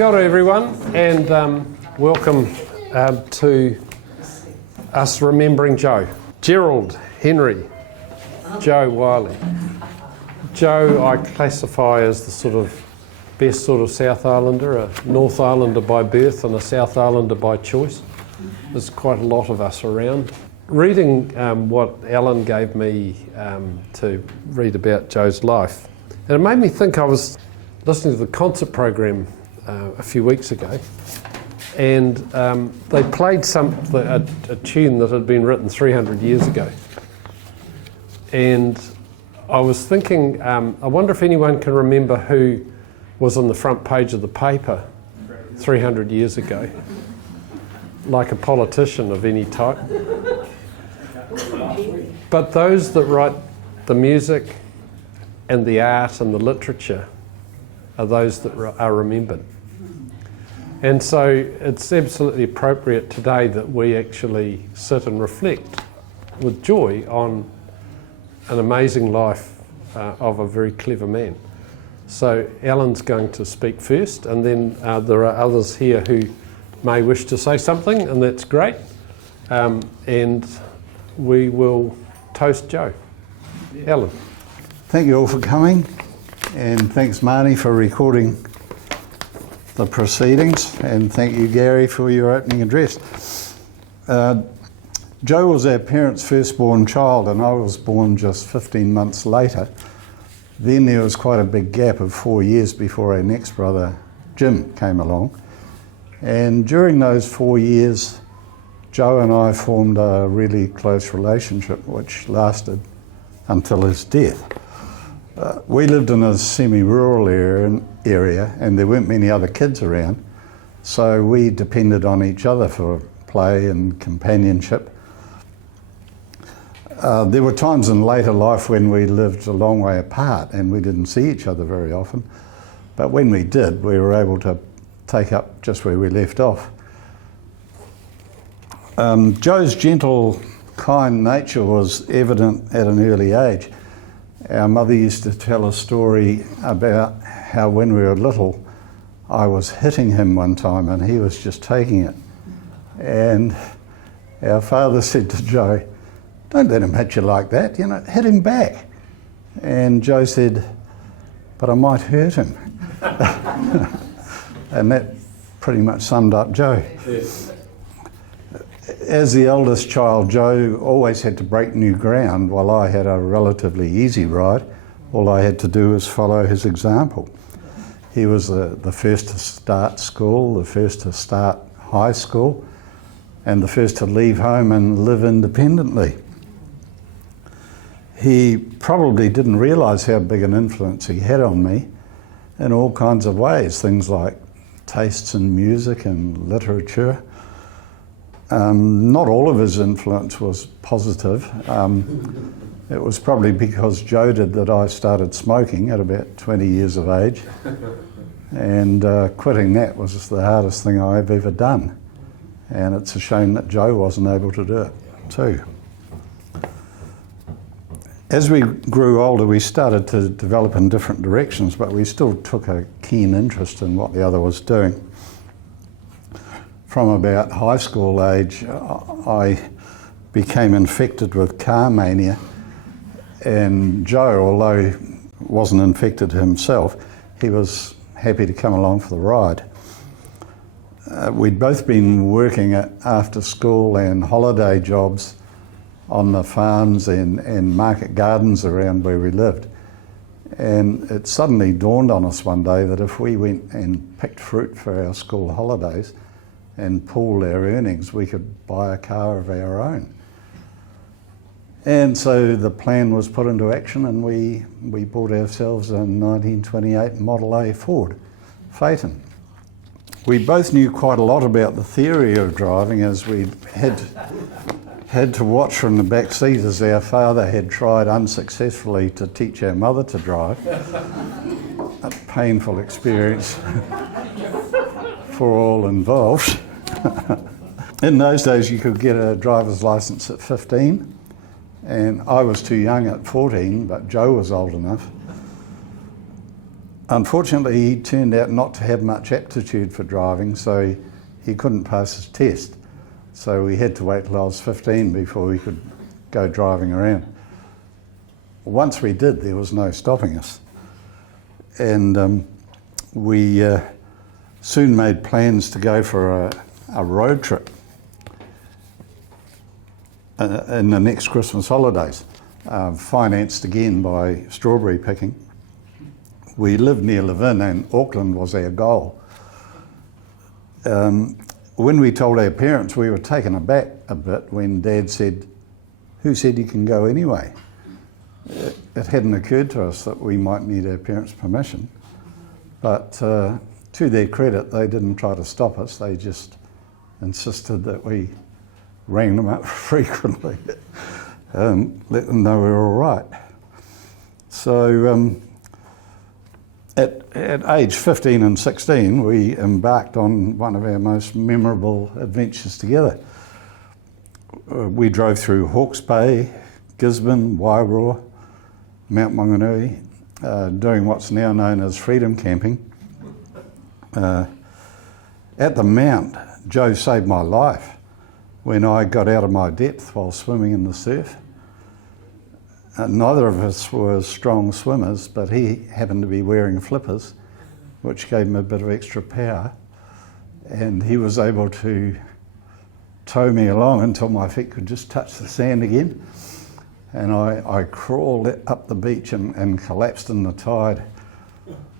Kia ora everyone, and welcome to us remembering Joe. Gerald Henry, Joe Wylie. Joe I classify as the sort of best sort of South Islander, a North Islander by birth and a South Islander by choice. There's quite a lot of us around. Reading what Alan gave me to read about Joe's life, and it made me think. I was listening to the concert program a few weeks ago, and they played a tune that had been written 300 years ago. And I was thinking, I wonder if anyone can remember who was on the front page of the paper 300 years ago, like a politician of any type. But those that write the music and the art and the literature are those that are remembered. And so it's absolutely appropriate today that we actually sit and reflect with joy on an amazing life of a very clever man. So Alan's going to speak first, and then there are others here who may wish to say something, and that's great. And we will toast Joe. Alan. Thank you all for coming, and thanks Marnie for recording the proceedings, and thank you Gary for your opening address. Joe was our parents' firstborn child, and I was born just 15 months later. Then there was quite a big gap of 4 years before our next brother Jim came along, and during those 4 years Joe and I formed a really close relationship which lasted until his death. We lived in a semi-rural area and there weren't many other kids around, so we depended on each other for play and companionship. There were times in later life when we lived a long way apart and we didn't see each other very often, but when we did, we were able to take up just where we left off. Joe's gentle, kind nature was evident at an early age. Our mother used to tell a story about how when we were little, I was hitting him one time and he was just taking it. And our father said to Joe, "Don't let him hit you like that, hit him back." And Joe said, "But I might hurt him." And that pretty much summed up Joe. Yes. As the eldest child, Joe always had to break new ground while I had a relatively easy ride. All I had to do was follow his example. He was the first to start school, the first to start high school, and the first to leave home and live independently. He probably didn't realise how big an influence he had on me in all kinds of ways, things like tastes in music and literature. Not all of his influence was positive. It was probably because Joe did that I started smoking at about 20 years of age, and quitting that was the hardest thing I've ever done, and it's a shame that Joe wasn't able to do it too. As we grew older, we started to develop in different directions, but we still took a keen interest in what the other was doing. From about high school age, I became infected with car mania, and Joe, although he wasn't infected himself, he was happy to come along for the ride. We'd both been working at after school and holiday jobs on the farms and market gardens around where we lived. And it suddenly dawned on us one day that if we went and picked fruit for our school holidays and pooled our earnings, we could buy a car of our own. And so the plan was put into action, and we bought ourselves a 1928 Model A Ford Phaeton. We both knew quite a lot about the theory of driving, as we had to watch from the back seat as our father had tried unsuccessfully to teach our mother to drive. A painful experience for all involved. In those days you could get a driver's license at 15, and I was too young at 14, but Joe was old enough. Unfortunately, he turned out not to have much aptitude for driving, so he couldn't pass his test. So we had to wait till I was 15 before we could go driving around. Once we did, there was no stopping us. And we soon made plans to go for a road trip in the next Christmas holidays, financed again by strawberry picking. We lived near Levin and Auckland was our goal. When we told our parents, we were taken aback a bit when Dad said, "Who said you can go anyway?" It hadn't occurred to us that we might need our parents' permission. But to their credit, they didn't try to stop us. They just insisted that we rang them up frequently and let them know we were all right. So at age 15 and 16, we embarked on one of our most memorable adventures together. We drove through Hawke's Bay, Gisborne, Wairoa, Mount Maunganui, doing what's now known as freedom camping. At the Mount, Joe saved my life when I got out of my depth while swimming in the surf. Neither of us were strong swimmers, but he happened to be wearing flippers, which gave him a bit of extra power, and he was able to tow me along until my feet could just touch the sand again. And I crawled up the beach and collapsed in the tide,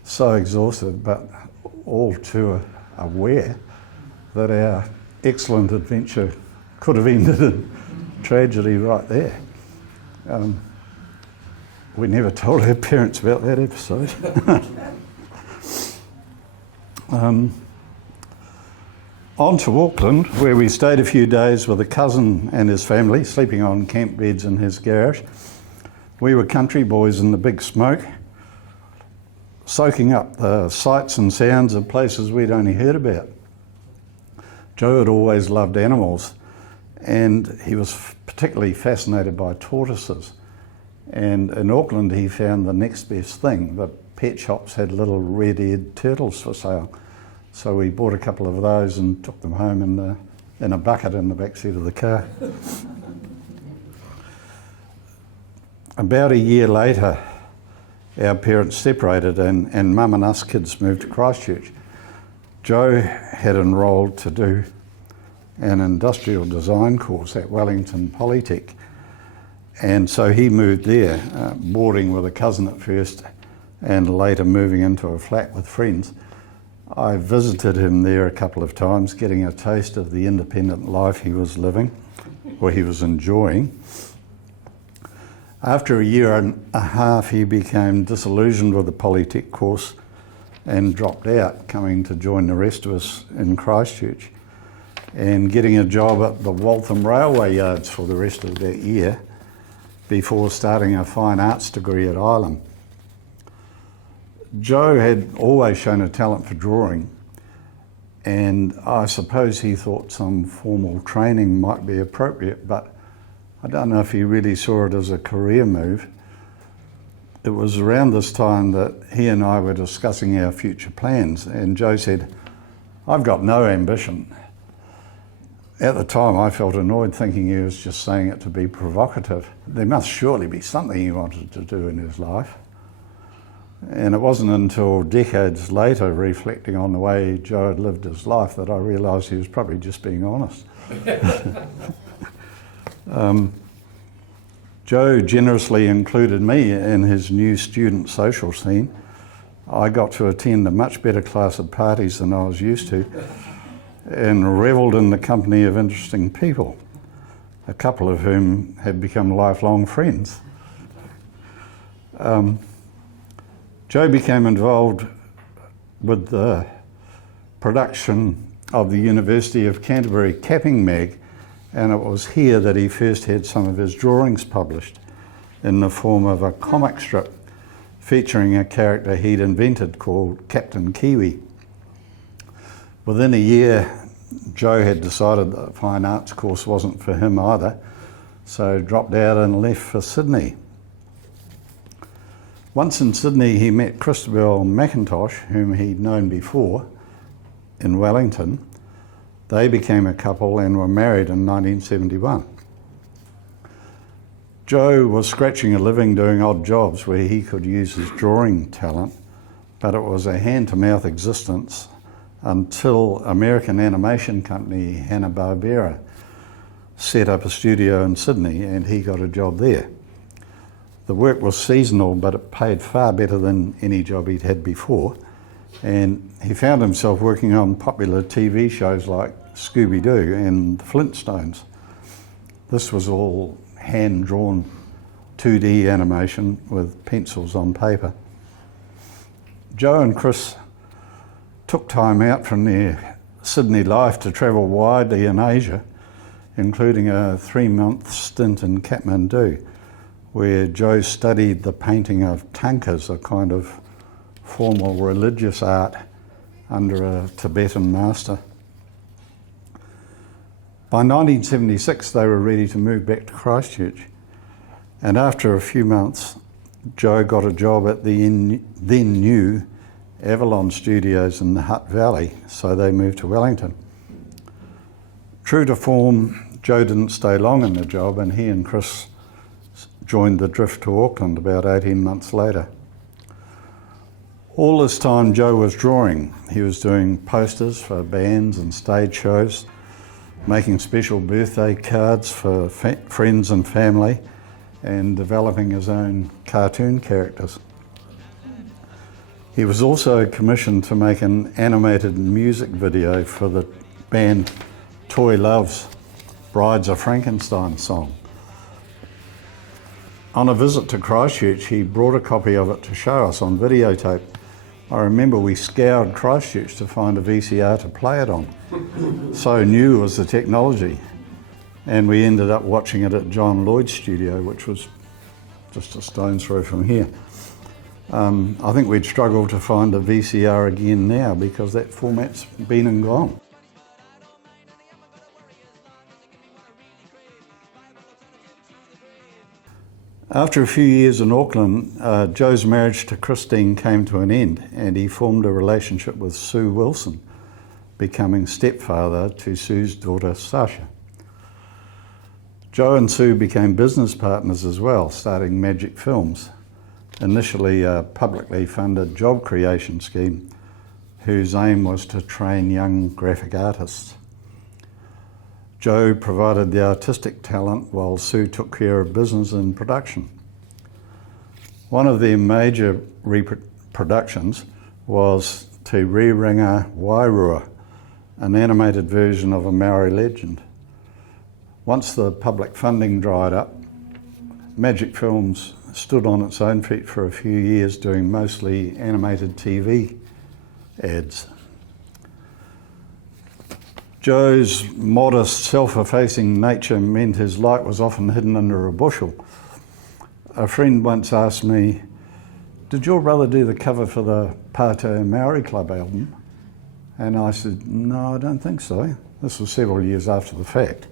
so exhausted, but all too aware that our excellent adventure could have ended in tragedy right there. We never told our parents about that episode. On to Auckland, where we stayed a few days with a cousin and his family, sleeping on camp beds in his garage. We were country boys in the big smoke, soaking up the sights and sounds of places we'd only heard about. Joe had always loved animals, and he was particularly fascinated by tortoises. And in Auckland, he found the next best thing. The pet shops had little red-eared turtles for sale. So we bought a couple of those and took them home in a bucket in the backseat of the car. About a year later, our parents separated and Mum and us kids moved to Christchurch. Joe had enrolled to do an industrial design course at Wellington Polytech, and so he moved there, boarding with a cousin at first and later moving into a flat with friends. I visited him there a couple of times, getting a taste of the independent life he was living, or he was enjoying. After a year and a half, he became disillusioned with the Polytech course and dropped out, coming to join the rest of us in Christchurch and getting a job at the Waltham Railway Yards for the rest of that year before starting a fine arts degree at Ireland. Joe had always shown a talent for drawing, and I suppose he thought some formal training might be appropriate, but I don't know if he really saw it as a career move. It was around this time that he and I were discussing our future plans, and Joe said, "I've got no ambition." At the time, I felt annoyed, thinking he was just saying it to be provocative. There must surely be something he wanted to do in his life. And it wasn't until decades later, reflecting on the way Joe had lived his life, that I realised he was probably just being honest. Joe generously included me in his new student social scene. I got to attend a much better class of parties than I was used to, and revelled in the company of interesting people, a couple of whom had become lifelong friends. Joe became involved with the production of the University of Canterbury capping mag, and it was here that he first had some of his drawings published in the form of a comic strip featuring a character he'd invented called Captain Kiwi. Within a year, Joe had decided that the fine arts course wasn't for him either, so dropped out and left for Sydney. Once in Sydney, he met Christabel McIntosh, whom he'd known before in Wellington. They became a couple and were married in 1971. Joe was scratching a living doing odd jobs where he could use his drawing talent, but it was a hand-to-mouth existence until American animation company Hanna-Barbera set up a studio in Sydney and he got a job there. The work was seasonal, but it paid far better than any job he'd had before, and he found himself working on popular TV shows like Scooby-Doo and the Flintstones. This was all hand-drawn 2D animation with pencils on paper. Joe and Chris took time out from their Sydney life to travel widely in Asia, including a 3-month stint in Kathmandu, where Joe studied the painting of tankas, a kind of formal religious art under a Tibetan master. By 1976, they were ready to move back to Christchurch, and after a few months, Joe got a job at the then new Avalon Studios in the Hutt Valley, so they moved to Wellington. True to form, Joe didn't stay long in the job, and he and Chris joined the drift to Auckland about 18 months later. All this time Joe was drawing. He was doing posters for bands and stage shows, making special birthday cards for friends and family, and developing his own cartoon characters. He was also commissioned to make an animated music video for the band Toy Love's Brides of Frankenstein song. On a visit to Christchurch, he brought a copy of it to show us on videotape. I remember we scoured Christchurch to find a VCR to play it on. So new was the technology. And we ended up watching it at John Lloyd's studio, which was just a stone's throw from here. I think we'd struggle to find a VCR again now because that format's been and gone. After a few years in Auckland, Joe's marriage to Christine came to an end and he formed a relationship with Sue Wilson, becoming stepfather to Sue's daughter Sasha. Joe and Sue became business partners as well, starting Magic Films, initially a publicly funded job creation scheme whose aim was to train young graphic artists. Joe provided the artistic talent while Sue took care of business and production. One of their major reproductions was Te Rerenga Wairua, an animated version of a Maori legend. Once the public funding dried up, Magic Films stood on its own feet for a few years doing mostly animated TV ads. Joe's modest, self-effacing nature meant his light was often hidden under a bushel. A friend once asked me, "Did your brother do the cover for the Pātau Maori Club album?" And I said, "No, I don't think so." This was several years after the fact.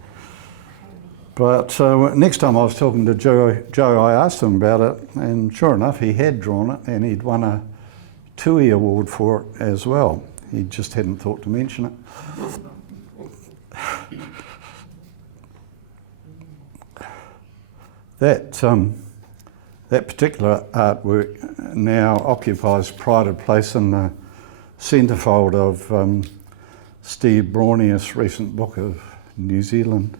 But next time I was talking to Joe, I asked him about it, and sure enough, he had drawn it, and he'd won a TUI award for it as well. He just hadn't thought to mention it. That particular artwork now occupies pride of place in the centrefold of Steve Brauneus' recent book of New Zealand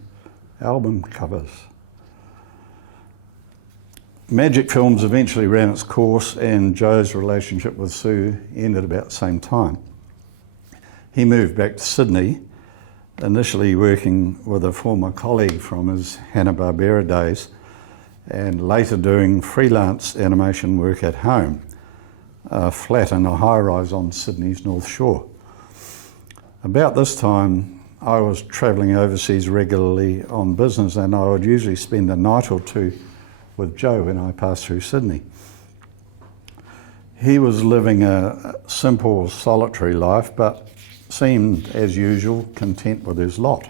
album covers. Magic Films eventually ran its course and Joe's relationship with Sue ended about the same time. He moved back to Sydney, initially working with a former colleague from his Hanna-Barbera days and later doing freelance animation work at home, a flat in a high-rise on Sydney's North Shore. About this time, I was travelling overseas regularly on business and I would usually spend a night or two with Joe when I passed through Sydney. He was living a simple, solitary life, but seemed, as usual, content with his lot.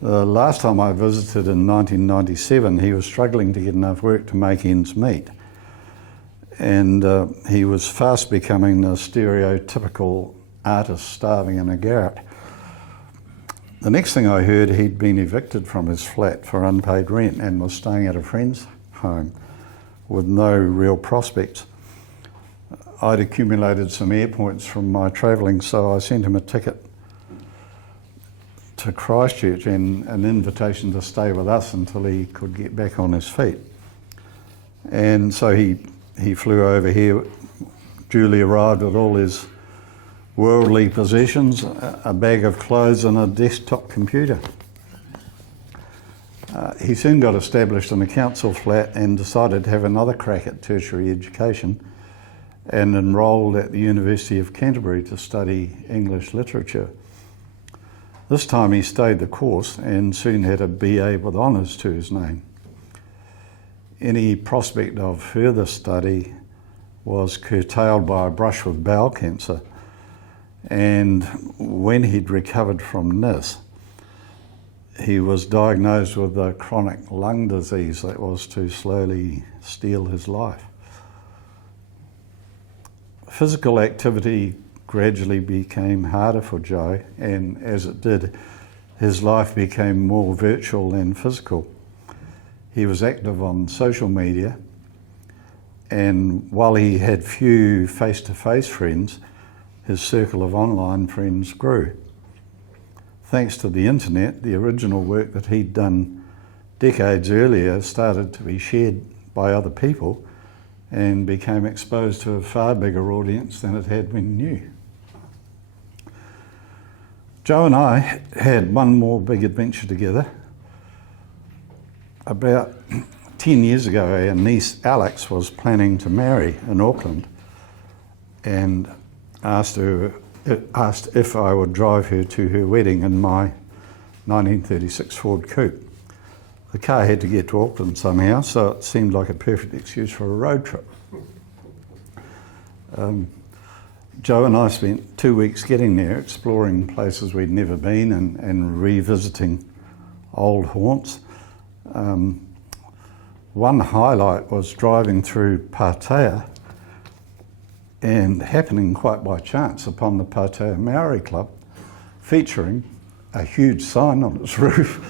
The last time I visited in 1997, he was struggling to get enough work to make ends meet. and he was fast becoming the stereotypical artist starving in a garret. The next thing I heard, he'd been evicted from his flat for unpaid rent and was staying at a friend's home with no real prospects. I'd accumulated some air points from my travelling, so I sent him a ticket to Christchurch and an invitation to stay with us until he could get back on his feet. And so he flew over here, duly arrived with all his worldly possessions, a bag of clothes and a desktop computer. He soon got established in a council flat and decided to have another crack at tertiary education and enrolled at the University of Canterbury to study English literature. This time he stayed the course and soon had a BA with honours to his name. Any prospect of further study was curtailed by a brush with bowel cancer, and when he'd recovered from this, he was diagnosed with a chronic lung disease that was to slowly steal his life. Physical activity gradually became harder for Joe, and as it did, his life became more virtual than physical. He was active on social media, and while he had few face-to-face friends, his circle of online friends grew. Thanks to the internet, the original work that he'd done decades earlier started to be shared by other people and became exposed to a far bigger audience than it had when new. Joe and I had one more big adventure together. About 10 years ago, our niece Alex was planning to marry in Auckland and asked if I would drive her to her wedding in my 1936 Ford Coupe. The car had to get to Auckland somehow, so it seemed like a perfect excuse for a road trip. Joe and I spent 2 weeks getting there, exploring places we'd never been and revisiting old haunts. One highlight was driving through Patea and happening quite by chance upon the Patea Maori Club, featuring a huge sign on its roof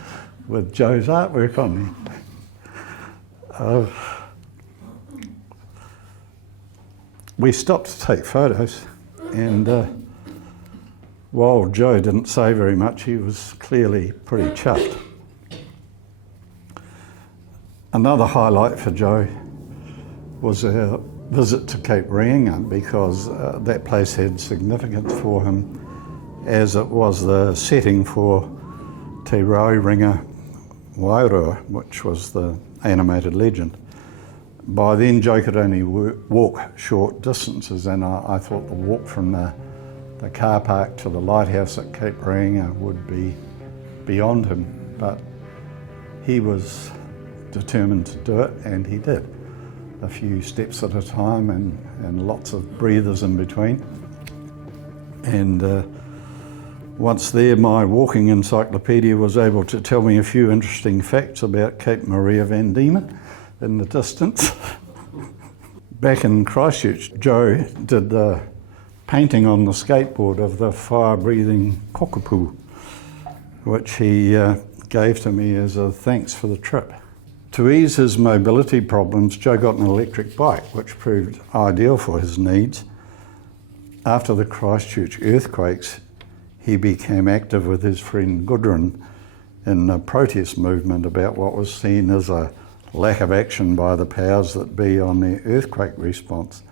with Joe's artwork on there. We stopped to take photos, and while Joe didn't say very much, he was clearly pretty chuffed. Another highlight for Joe was our visit to Cape Reinga, because that place had significance for him, as it was the setting for Te Rauringa Wairua, which was the animated legend. By then, Joe could only walk short distances, and I thought the walk from the car park to the lighthouse at Cape Reinga would be beyond him, but he was determined to do it, and he did. A few steps at a time and lots of breathers in between. And once there, my walking encyclopedia was able to tell me a few interesting facts about Cape Maria van Diemen in the distance. Back in Christchurch, Joe did the painting on the skateboard of the fire-breathing kokopu, which he gave to me as a thanks for the trip. To ease his mobility problems, Joe got an electric bike, which proved ideal for his needs. After the Christchurch earthquakes, he became active with his friend Gudrun in a protest movement about what was seen as a lack of action by the powers that be on the earthquake response.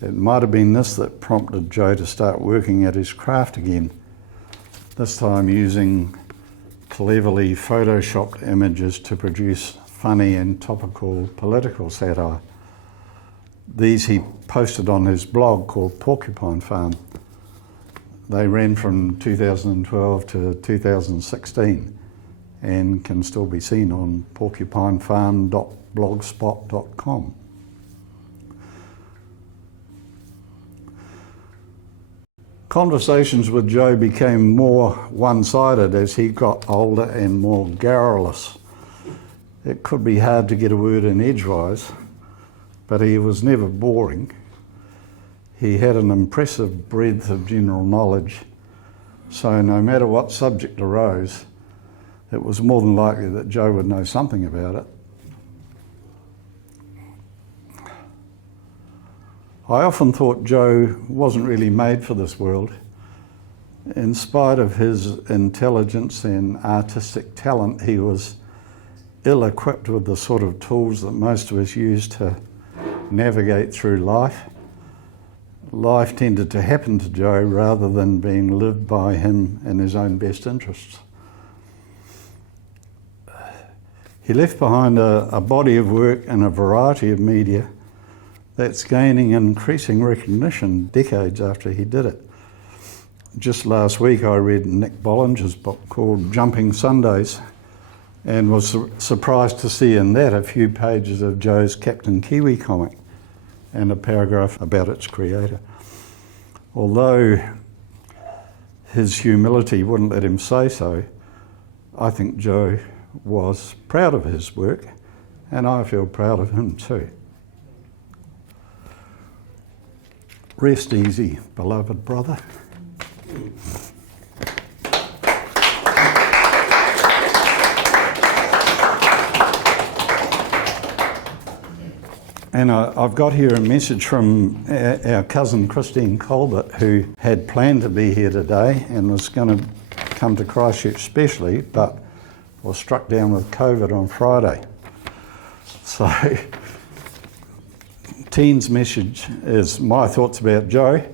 It might have been this that prompted Joe to start working at his craft again, this time using cleverly photoshopped images to produce funny and topical political satire. These he posted on his blog called Porcupine Farm. They ran from 2012 to 2016 and can still be seen on porcupinefarm.blogspot.com. Conversations with Joe became more one-sided as he got older and more garrulous. It could be hard to get a word in edgewise, but he was never boring. He had an impressive breadth of general knowledge, so no matter what subject arose, it was more than likely that Joe would know something about it. I often thought Joe wasn't really made for this world. In spite of his intelligence and artistic talent, he was ill-equipped with the sort of tools that most of us use to navigate through life. Life tended to happen to Joe rather than being lived by him in his own best interests. He left behind a body of work in a variety of media that's gaining increasing recognition decades after he did it. Just last week I read Nick Bollinger's book called Jumping Sundays and was surprised to see in that a few pages of Joe's Captain Kiwi comic and a paragraph about its creator. Although his humility wouldn't let him say so, I think Joe was proud of his work, and I feel proud of him too. Rest easy, beloved brother. And I've got here a message from our cousin Christine Colbert, who had planned to be here today and was going to come to Christchurch specially, but was struck down with COVID on Friday. So, Teen's message is my thoughts about Joe.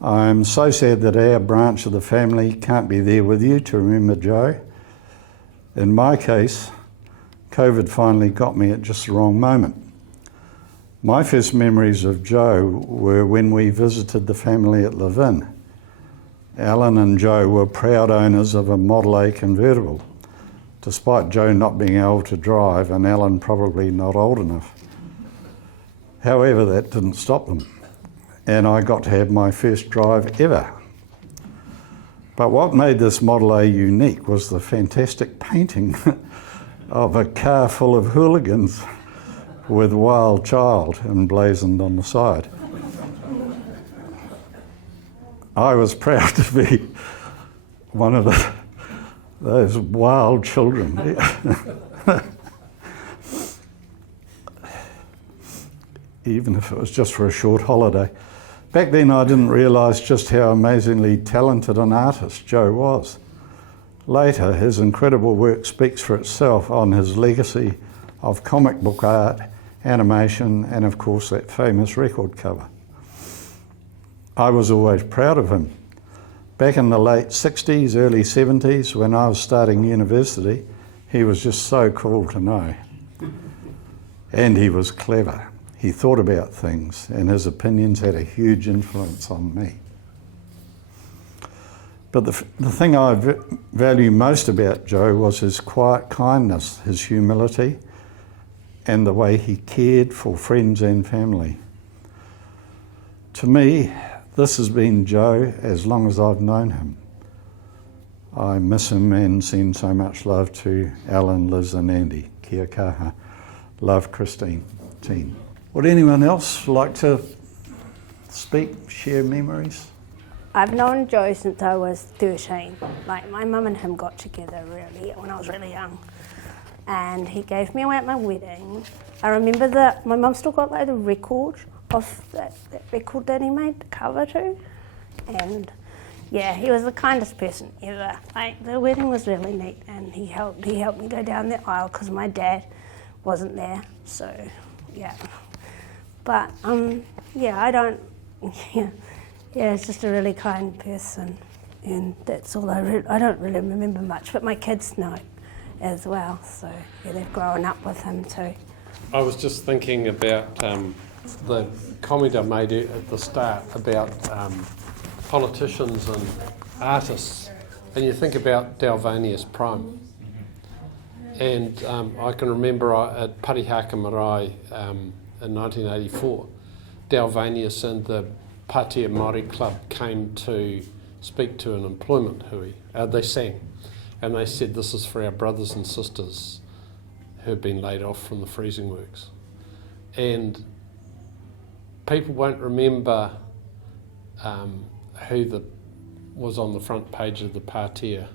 I'm so sad that our branch of the family can't be there with you to remember Joe. In my case, COVID finally got me at just the wrong moment. My first memories of Joe were when we visited the family at Levin. Alan and Joe were proud owners of a Model A convertible, despite Joe not being able to drive and Alan probably not old enough. However, that didn't stop them, and I got to have my first drive ever. But what made this Model A unique was the fantastic painting of a car full of hooligans with Wild Child emblazoned on the side. I was proud to be one of those wild children. Even if it was just for a short holiday. Back then I didn't realise just how amazingly talented an artist Joe was. Later, his incredible work speaks for itself on his legacy of comic book art, animation, and of course that famous record cover. I was always proud of him. Back in the late 60s, early 70s, when I was starting university, he was just so cool to know. And he was clever. He thought about things, and his opinions had a huge influence on me. But the thing I value most about Joe was his quiet kindness, his humility, and the way he cared for friends and family. To me, this has been Joe as long as I've known him. I miss him and send so much love to Alan, Liz and Andy. Kia kaha. Love, Christine. Teen. Would anyone else like to speak, share memories? I've known Joe since I was 13. Like, my mum and him got together really when I was really young. And he gave me away at my wedding. I remember that my mum still got like the record of that record that he made the cover to. And yeah, he was the kindest person ever. Like, the wedding was really neat, and he helped me go down the aisle because my dad wasn't there. So yeah. But it's just a really kind person, and that's all I don't really remember much, but my kids know as well, so yeah, they've grown up with him too. I was just thinking about the comment I made at the start about politicians and artists, and you think about Dalvania's Prime. And I can remember at Parihaka Marae in 1984, Dalvanius and the Patea Māori Club came to speak to an employment hui. They sang, and they said, "This is for our brothers and sisters who have been laid off from the freezing works." And people won't remember who was on the front page of the Pātea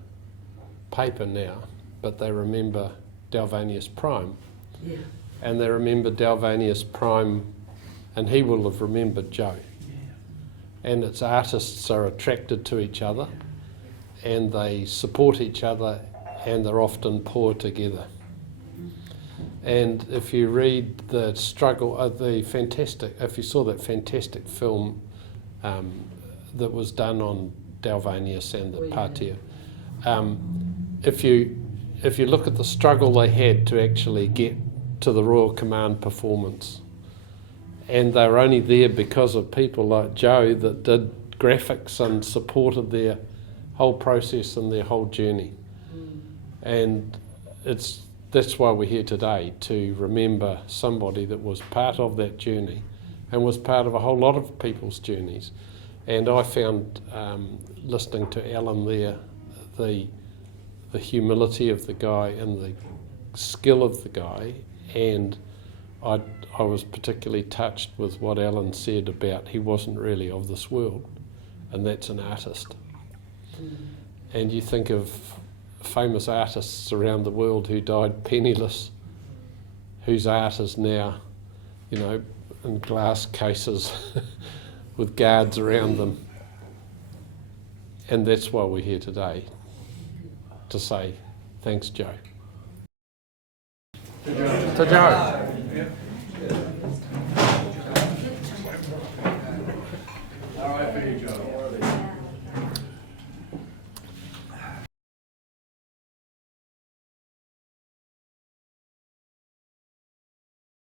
paper now, but they remember Dalvanius Prime. Yeah. And they remember Dalvanius Prime, and he will have remembered Joe. Yeah. And its artists are attracted to each other, and they support each other, and they're often poor together. And if you read the struggle, if you saw that fantastic film that was done on Dalvanius and the Pātea, if you look at the struggle they had to actually get to the Royal Command performance, and they were only there because of people like Joe that did graphics and supported their whole process and their whole journey. And that's why we're here today, to remember somebody that was part of that journey and was part of a whole lot of people's journeys. And I found, listening to Alan there, the humility of the guy and the skill of the guy, and I was particularly touched with what Alan said about he wasn't really of this world, and that's an artist. And you think of famous artists around the world who died penniless, whose art is now, in glass cases with guards around them. And that's why we're here today, to say thanks, Joe. To Joe. All right for you, Joe.